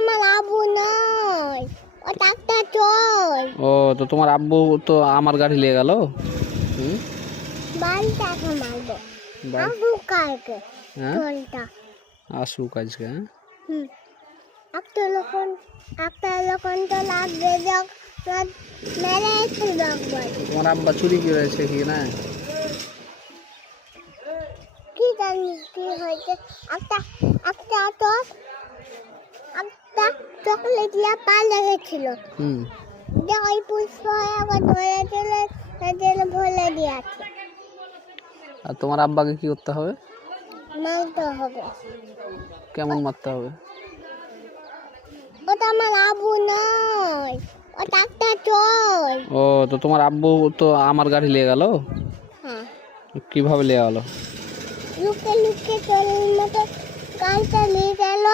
আমার আব্বু নয়, ও ডাক্তার চোর। ও তো তোমার আব্বু তো আমার গাড়ি নিয়ে গেল। হুম, বাড়িতে এখন মারবো। বাড়ি- আব্বু কালকে হ্যাঁ চোরটা। আসুক আজকে। হ্যাঁ হুম, একটা লোকন তো লাগবে যখন মেরে ছিল একবার। তোমার আব্বা চুরি করেছে কি না? কি জানি কি হয়েছে। একটা একটা তো একটা চকলেট দিয়ে পা লেগেছিল। হুম, যে ওই পুষ্প আবার ধরে চলে জন্য ভুলে দিয়েছে। আর তোমার আব্বাকে কি করতে হবে? মারতে হবে। কেমন মারতে হবে? ওটা আমার আব্বু নয়, ও ডাক্তার চোর। ও তো তোমার আব্বু তো আমার গাড়ি নিয়ে গেল। হ্যাঁ, কিভাবে নিয়ে গেল? লুকে লুকে চোরের মতো গাড়িটা নিয়ে গেল।